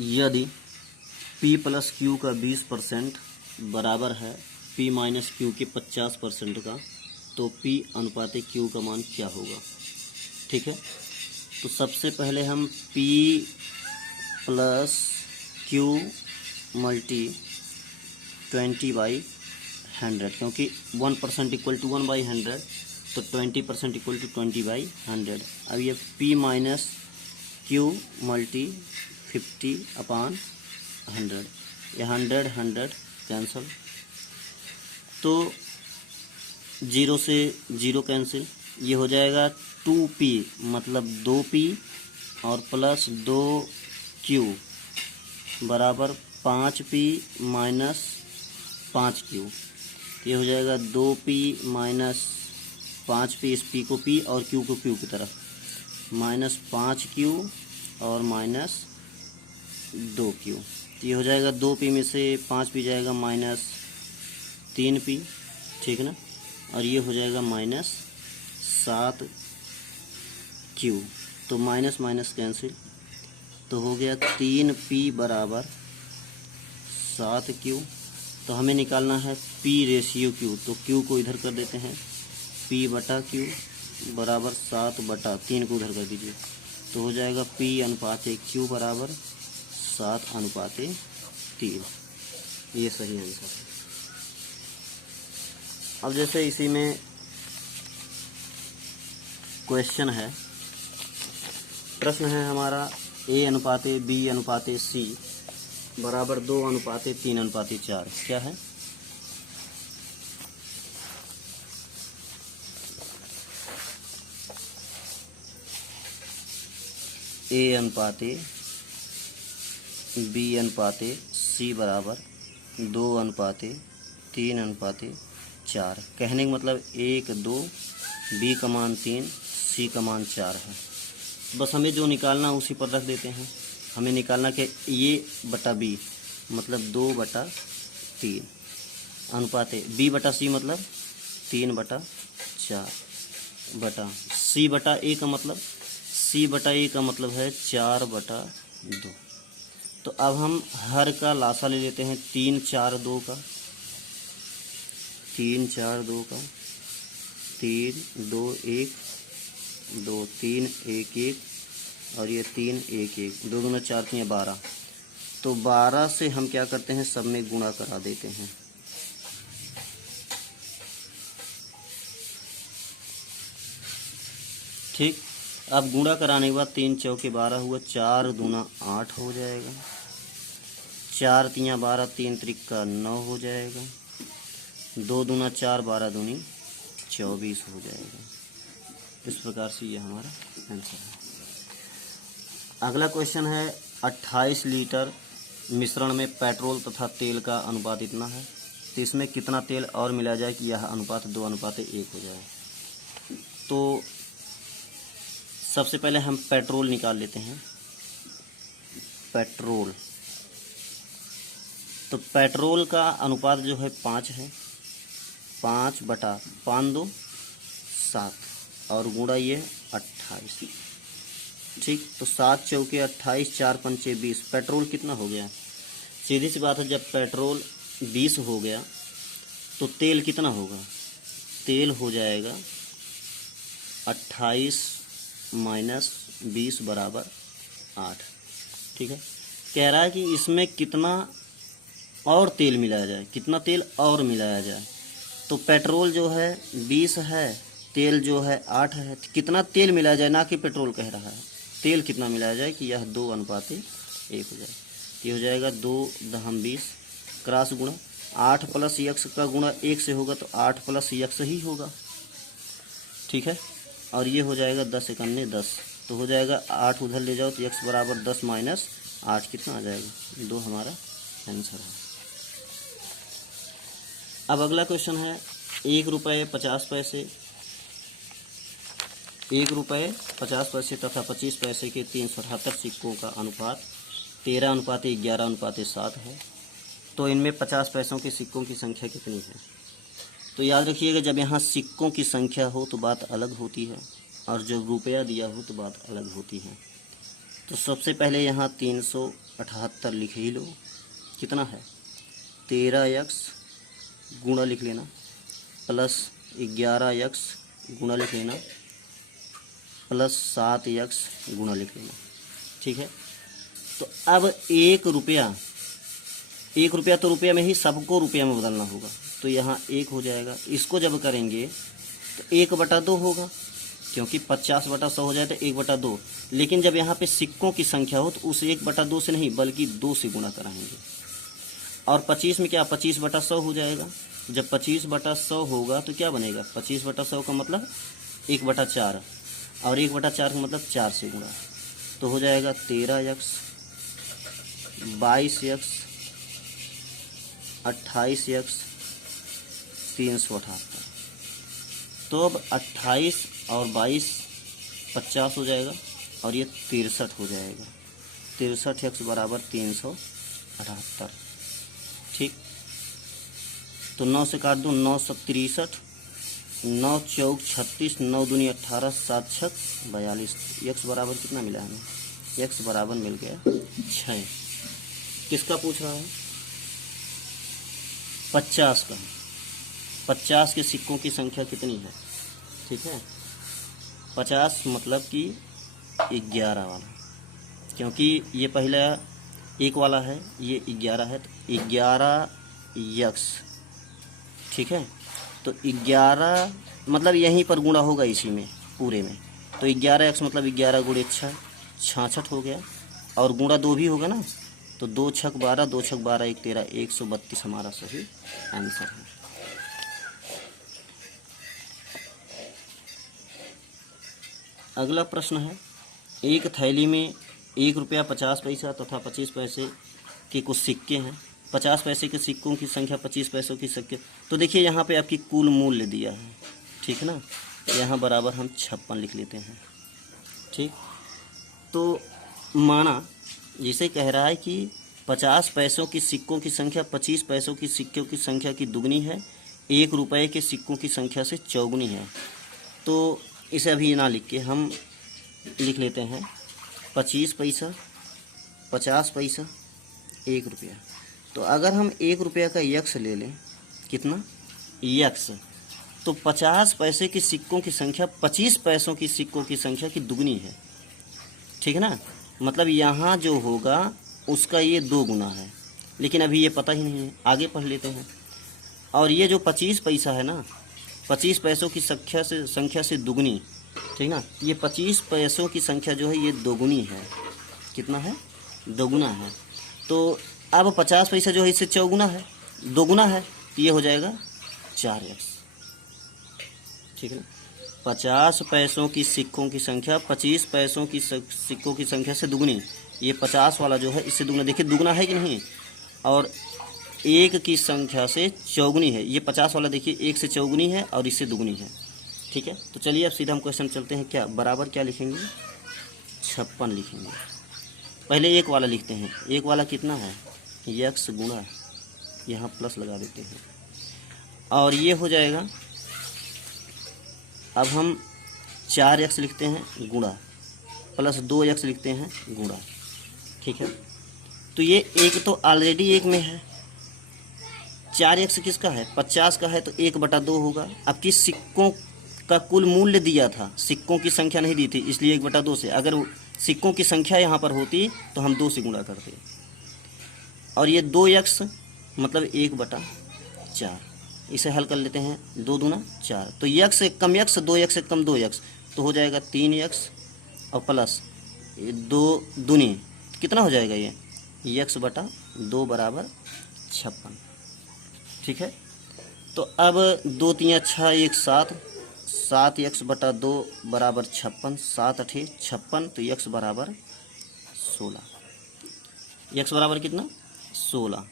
यदि P plus Q का 20% बराबर है P माइनस Q के 50% का, तो P अनुपात Q का मान क्या होगा। ठीक है, तो सबसे पहले हम P प्लस Q मल्टी 20/100, क्योंकि 1% इक्वल टू 1/100, तो 20% इक्वल टू 20/100। अब ये P माइनस Q मल्टी 50/100, ये 100 कैंसिल, तो 0 से 0 कैंसिल, ये हो जाएगा 2P मतलब 2P और प्लस 2Q बराबर 5P माइनस 5Q। तो ये हो जाएगा 2P माइनस 5P, इस P को P और Q को Q की तरफ, माइनस 5Q और माइनस 2Q। तो ये हो जाएगा 2P में से 5P जाएगा माइनस 3P, ठीक है ना, और ये हो जाएगा माइनस 7Q। तो माइनस माइनस कैंसिल, तो हो गया 3P बराबर 7Q। तो हमें निकालना है P रेशियो Q, तो Q को इधर कर देते हैं, P बटा Q बराबर 7/3 को उधर कर दीजिए, तो हो जाएगा P अनुपात Q बराबर 7/3। ये सही आंसर है। अब जैसे इसी में क्वेश्चन है, प्रश्न है हमारा A अनुपात B अनुपात C बराबर 2 अनुपात 3 अनुपात 4। क्या है, A अनुपात B अनुपात C बराबर 2 अनुपात 3 अनुपात 4। कहने का मतलब 1 2, B का मान 3, C का मान 4 है। बस हमें जो निकालना उसी पर रख देते हैं। हमें निकालना कि ये बटा B मतलब 2/3 अनुपात B बटा C मतलब 3/4 बटा C बटा A का मतलब, C बटा A का मतलब है 4/2। तो अब हम हर का लासा ले लेते हैं, 3 4 2 का, 3 4 2 का, 3 2 1 2 3 1 1 और ये 3 1 1, 2 दूना 4 3 12। तो 12 से हम क्या करते हैं, सब में गुणा करा देते हैं। ठीक, अब गुणा कराने के बाद 3 चौके 12 हुआ, 4 दूना 8 हो जाएगा, 4 3 12, 3 त्रिका 9 हो जाएगा, 2 दूना 4, 12 दूनी 24 हो जाएगा। इस प्रकार से ये हमारा आंसर है। अगला क्वेश्चन है 28 लीटर मिश्रण में पेट्रोल तथा तेल का अनुपात इतना है, तो इसमें कितना तेल और मिला जाए कि यह अनुपात 2:1 हो जाए। तो सबसे पहले हम पेट्रोल निकाल लेते हैं। पेट्रोल, तो पेट्रोल का अनुपात जो है 5 है, 5/5 2 7 और गुणा ये 28। ठीक, तो 7 चौके 28, 4 पंचे 20। पेट्रोल कितना हो गया, सीधी सी बात है, जब पेट्रोल 20 हो गया तो तेल कितना होगा, तेल हो जाएगा 28 माइनस 20 बराबर 8। ठीक है, कह रहा है कि इसमें कितना और तेल मिलाया जाए, कितना तेल और मिलाया जाए। तो पेट्रोल जो है 20 है, तेल जो है 8 है, तो कितना तेल मिलाया जाए, ना कि पेट्रोल कह रहा है, तेल कितना मिलाया जाए कि यह 2:1 हो जाए। ये हो जाएगा 2 दहम 20 क्रॉस गुणा 8 प्लस यक्स का गुणा 1 से होगा, तो 8 प्लस यक्स ही होगा। ठीक है, और ये हो जाएगा 10 एकन्ने 10, तो हो जाएगा 8 उधर ले जाओ तो यक्स बराबर 10 माइनस 8 कितना आ जाएगा, 2 हमारा आंसर है। अब अगला क्वेश्चन है 1 रुपये 50 पैसे, 1 रुपये 50 पैसे तथा 25 पैसे के 378 सिक्कों का अनुपात 13:11:7 है। तो इनमें 50 पैसों के सिक्कों की संख्या कितनी है। तो याद रखिएगा, जब यहाँ सिक्कों की संख्या हो तो बात अलग होती है, और जब रुपया दिया हो तो बात अलग होती है। तो सबसे पहले यहाँ 78 लिख ही लो। कितना है 13x गुणा लिख लेना प्लस 11x गुणा लिख लेना प्लस 7x गुणा लिख लेना। ठीक है, तो अब 1 रुपया तो रुपया में ही सबको रुपया में बदलना होगा, तो यहाँ 1 हो जाएगा। इसको जब करेंगे तो 1/2 होगा, क्योंकि 50/100 हो जाए तो 1/2। लेकिन जब यहाँ पे सिक्कों की संख्या हो तो उस 1/2 से नहीं बल्कि 2 से गुणा कराएंगे। और 25 में क्या 25/100 हो जाएगा। जब 25/100 होगा तो क्या बनेगा 25/100 का मतलब 1/4, और 1/4 का मतलब 4 से गुणा, तो हो जाएगा 13x 22x 28x 378। तो अब 28 और 22 50 हो जाएगा और ये 63 हो जाएगा। 63x बराबर 378। ठीक, तो 9 से काट दूँ, 9 × 63, 9 × 4 = 36, 9 × 2 = 18, 7 × 6 = 42। x बराबर कितना मिला हमें, x बराबर मिल गया 6। किसका पूछ रहा है 50 का। 50 के सिक्कों की संख्या कितनी है। ठीक है, 50 मतलब कि 11 वाला, क्योंकि ये पहला 1 वाला है, ये 11 है, तो 11x। ठीक है, तो 11 मतलब यहीं पर गुणा होगा इसी में पूरे में, तो 11x मतलब 11 × 6 66 हो गया, और गुणा 2 भी होगा ना, तो 2 × 6 = 12, 2 × 6 = 12, 1 × 13 132 हमारा सही आंसर है। अगला प्रश्न है, एक थैली में 1 रुपया 50 पैसा तथा 25 पैसे के कुछ सिक्के हैं। 50 पैसे के सिक्कों की संख्या 25 पैसों की सिक्के, तो देखिए यहाँ पे आपकी कुल मूल्य दिया है। ठीक है ना, यहाँ बराबर हम 56 लिख लेते हैं। ठीक, तो माना जिसे कह रहा है कि 50 पैसों की सिक्कों की संख्या 25 पैसों की सिक्कों की संख्या की दुगनी है, 1 रुपये के सिक्कों की संख्या से चौगुनी है। तो इसे अभी ना लिख के हम लिख लेते हैं 25 पैसा 50 पैसा 1 रुपया। तो अगर हम 1 रुपया का यक्स ले लें, कितना यक्स, तो 50 पैसे की सिक्कों की संख्या 25 पैसों की सिक्कों की संख्या की दुगनी है। ठीक है ना, मतलब यहाँ जो होगा उसका ये 2 गुना है, लेकिन अभी ये पता ही नहीं है, आगे पढ़ लेते हैं। और ये जो 25 पैसा है ना, 25 पैसों की संख्या से दुगनी, ठीक ना, ये 25 पैसों की संख्या जो है ये दोगुनी है। कितना है, दोगुना है। तो अब 50 पैसा जो है इससे चौगुना है, दोगुना है, तो ये हो जाएगा 4x। ठीक है ना, 50 पैसों की सिक्कों की संख्या 25 पैसों की सिक्कों की संख्या से दुगनी, ये 50 वाला जो है इससे दुगना, देखिए दुगना है कि नहीं, और 1 की संख्या से चौगुनी है। ये 50 वाला देखिए 1 से चौगुनी है और इससे दुगनी है। ठीक है, तो चलिए अब सीधा हम क्वेश्चन चलते हैं। क्या बराबर क्या लिखेंगे 56 लिखेंगे। पहले 1 वाला लिखते हैं। 1 वाला कितना है x गुणा, यहाँ प्लस लगा देते हैं, और ये हो जाएगा, अब हम 4x लिखते हैं गुणा प्लस 2x लिखते हैं गुणा। ठीक है, तो ये 1 तो ऑलरेडी 1 में है, 4x किसका है 50 का है, तो 1/2 होगा। अब किस सिक्कों का कुल मूल्य दिया था, सिक्कों की संख्या नहीं दी थी, इसलिए 1/2 से, अगर सिक्कों की संख्या यहाँ पर होती तो हम 2 से गुणा करते। और ये 2x मतलब 1/4, इसे हल कर लेते हैं, 2 दूना 4, तो x से कम x 2x से कम 2x, तो हो जाएगा 3x और प्लस 2 दूनी कितना हो जाएगा ये x/2 बराबर 56। ठीक है, तो अब 2 × 3 = 6, 1 7, 7x/2 बराबर 56, 7 × 8 = 56, तो x बराबर 16। x बराबर कितना 16।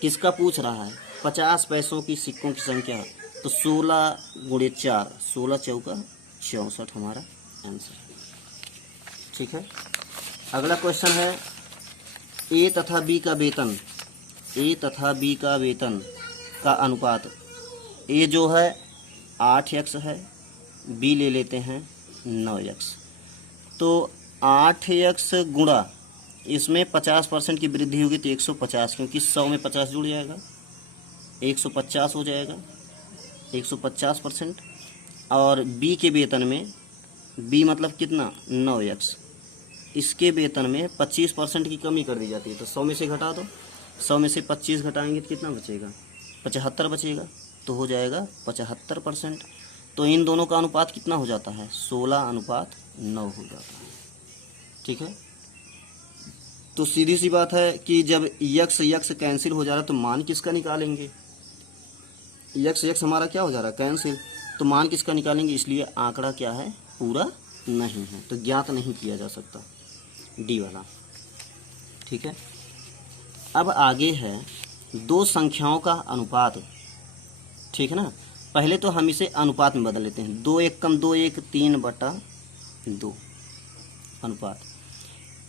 किसका पूछ रहा है 50 पैसों की सिक्कों की संख्या, तो 16 × 4, 16 × 4 = 64 हमारा आंसर है। ठीक है, अगला क्वेश्चन है, ए तथा बी का वेतन, ए तथा बी का वेतन का अनुपात, ए जो है 8x है, बी ले लेते हैं 9x, तो 8x गुणा इसमें 50% की वृद्धि होगी तो 150, क्योंकि 100 में 50 जुड़ जाएगा, 150 हो जाएगा, 150%। और बी के वेतन में, बी मतलब कितना 9x, इसके वेतन में 25% की कमी कर दी जाती है, तो 100 में से घटा दो, 100 में से 25 घटाएंगे तो कितना बचेगा, 75 बचेगा, तो हो जाएगा 75%। तो इन दोनों का अनुपात कितना हो जाता है, 16:9 हो जाता है। ठीक है, तो सीधी सी बात है कि जब यक्स यक्स कैंसिल हो जा रहा है तो मान किसका निकालेंगे, यक्स यक्स हमारा क्या हो जा रहा है, कैंसिल, तो मान किसका निकालेंगे, इसलिए आंकड़ा क्या है, पूरा नहीं है, तो ज्ञात नहीं किया जा सकता, डी वाला। ठीक है, अब आगे है दो संख्याओं का अनुपात। ठीक है ना, पहले तो हम इसे अनुपात में बदल लेते हैं, 2 1 कम 2 1 3/2 अनुपात,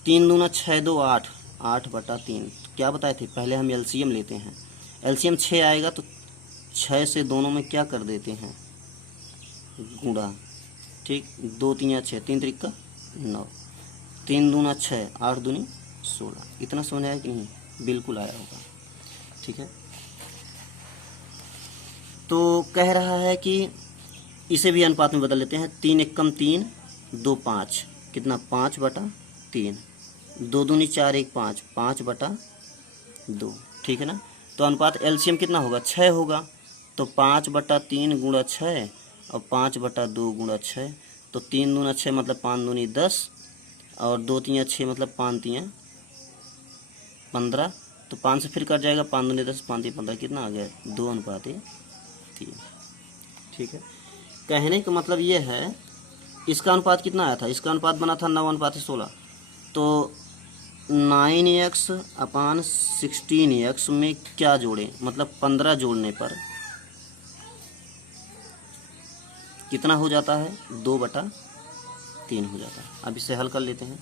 3 दूना 6 2 8 8/3। तो क्या बताए थे, पहले हम एलसीएम लेते हैं, एलसीएम 6 आएगा तो 6 से दोनों में क्या कर देते हैं, गुणा। ठीक, 2 3 6, 3 त्रिका 9, 3 दूना 6, 8 दूनी 16। इतना समझ आया कि नहीं, बिल्कुल आया होगा। ठीक है, तो कह रहा है कि इसे भी अनुपात में बदल लेते हैं, 3 1 कम 3 2 5, कितना 5/3, 2 दूनी 4 1 5, 5/2। ठीक है ना, तो अनुपात एलसीएम कितना होगा, 6 होगा, तो 5/3 गुणा 6 और 5/2 गुणा 6, तो 3 दूना 6 मतलब 5 दूनी 10 और 2 3 6 मतलब 5 3 15, तो 5 से फिर कट जाएगा, 5 दूनी 10 5 3 15, कितना आ गया, 2:3। ठीक है, कहने का मतलब ये है, इसका अनुपात कितना आया था, इसका अनुपात बना था 9:16, तो 9x/16x में क्या जोड़ें, मतलब 15 जोड़ने पर कितना हो जाता है, 2/3 हो जाता है। अब इसे हल कर लेते हैं,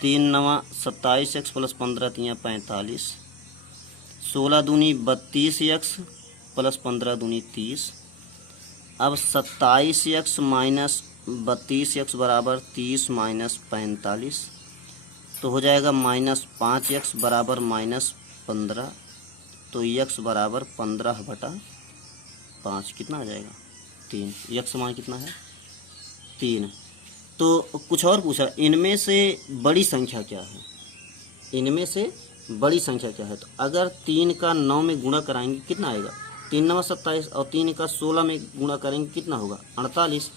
3 9 27x + 15 3 45, 16 दूनी 32x + 15 दूनी 30। अब 27x - 32x बराबर 30 - 45, तो हो जाएगा -5x बराबर -15, तो x बराबर 15/5, कितना आ जाएगा, 3। x मान कितना है, 3। तो कुछ और पूछा, इनमें से बड़ी संख्या क्या है, इनमें से बड़ी संख्या क्या है, तो अगर 3 का 9 में गुणा कराएंगे कितना आएगा, 3 9 27, और 3 का 16 में गुणा करेंगे कितना होगा, 48।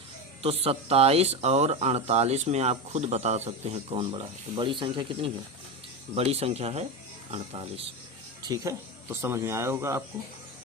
तो 27 और 48 में आप खुद बता सकते हैं कौन बड़ा है, तो बड़ी संख्या कितनी है, बड़ी संख्या है 48। ठीक है, तो समझ में आया होगा आपको।